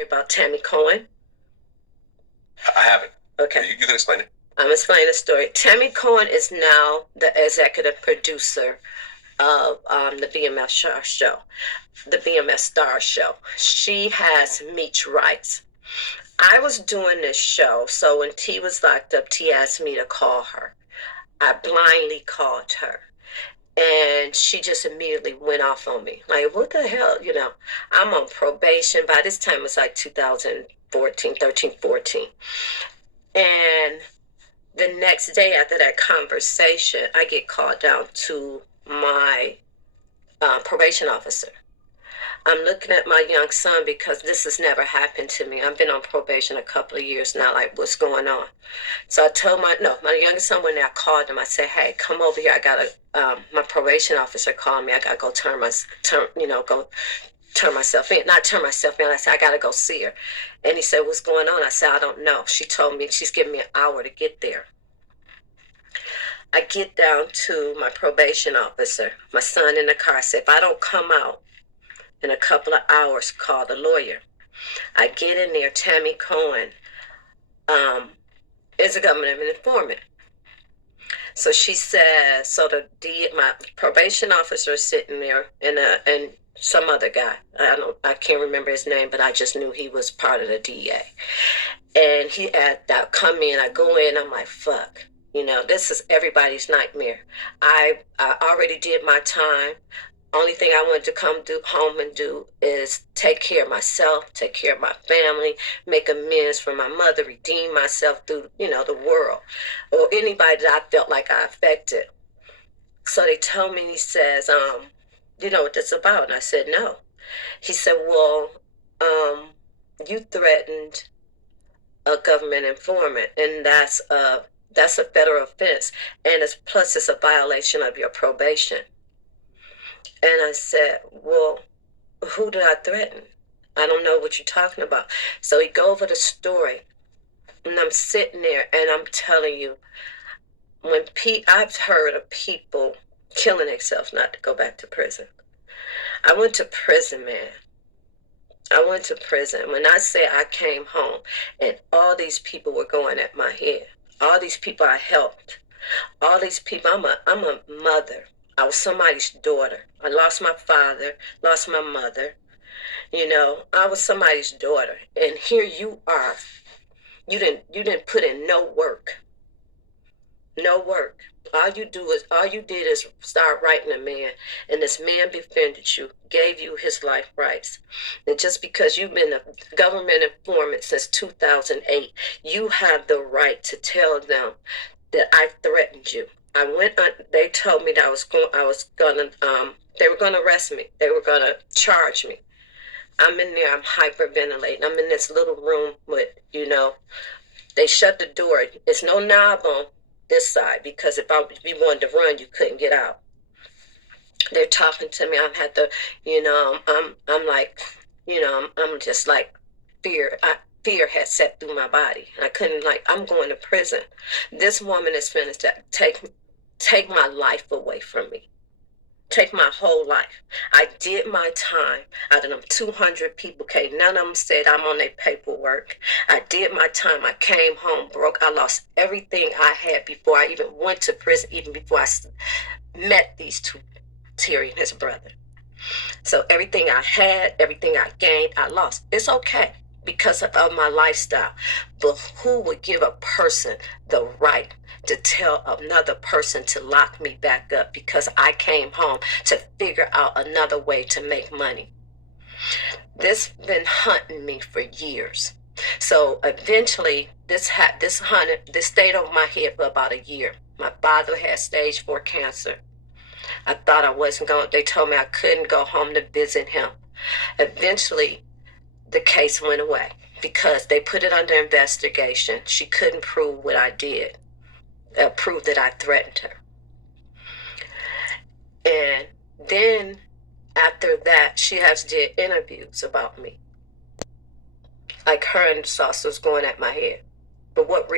About Tammy Cohen. I haven't. Okay. You can explain it. I'm explaining the story. Tammy Cohen is now the executive producer of the BMF show, the BMF Star Show. She has Meech rights. I was doing this show, so when T was locked up, T asked me to call her. I blindly called her. And she just immediately went off on me. Like, what the hell? I'm on probation. By this time, it's like 2014, 13, 14. And the next day after that conversation, I get called down to my probation officer. I'm looking at my young son because this has never happened to me. I've been on probation a couple of years now, like, what's going on? So I told my youngest son, when I called him, I said, hey, come over here. I got my probation officer called me. I got to go turn myself in. Not turn myself in. I said, I got to go see her. And he said, what's going on? I said, I don't know. She told me she's giving me an hour to get there. I get down to my probation officer, my son in the car. I said, if I don't come out in a couple of hours, call the lawyer. I get in there. Tammy Cohen is a government informant. So she says, my probation officer is sitting there, and some other guy. I can't remember his name, but I just knew he was part of the DEA. And he had that come in. I go in. I'm like, fuck. This is everybody's nightmare. I already did my time. Only thing I wanted to come home and do is take care of myself, take care of my family, make amends for my mother, redeem myself through, the world, or anybody that I felt like I affected. So they told me, he says, you know what this is about? And I said, no. He said, well, you threatened a government informant, and that's a federal offense, and it's a violation of your probation. And I said, well, who did I threaten? I don't know what you're talking about. So he go over the story, and I'm sitting there, and I'm telling you, I've heard of people killing themselves not to go back to prison. I went to prison, man. I went to prison. When I say I came home, and all these people were going at my head, all these people I helped, all these people, I'm a mother. I was somebody's daughter. I lost my father, lost my mother. I was somebody's daughter. And here you are. You didn't put in no work. No work. All you did is start writing a man, and this man befriended you, gave you his life rights. And just because you've been a government informant since 2008, you have the right to tell them that I threatened you. They told me that they were gonna arrest me. They were gonna charge me. I'm in there, I'm hyperventilating. I'm in this little room with, they shut the door. There's no knob on this side, because if you wanted to run, you couldn't get out. They're talking to me. I've had to, I'm like, I'm just like fear. Fear had set through my body. I couldn't, I'm going to prison. This woman is finished to take my life away from me. Take my whole life. I did my time. Out of them 200 people came. None of them said I'm on their paperwork. I did my time. I came home broke. I lost everything I had before I even went to prison, even before I met these two, Terry and his brother. So everything I had, everything I gained, I lost. It's okay because of my lifestyle. But who would give a person the right to tell another person to lock me back up because I came home to figure out another way to make money? This been hunting me for years. So eventually this stayed over my head for about a year. My father had stage 4 cancer. I thought I wasn't going. They told me I couldn't go home to visit him. Eventually, the case went away because they put it under investigation. She couldn't prove what I did, prove that I threatened her. And then after that, she has did interviews about me. Like her and Sauce was going at my head. But what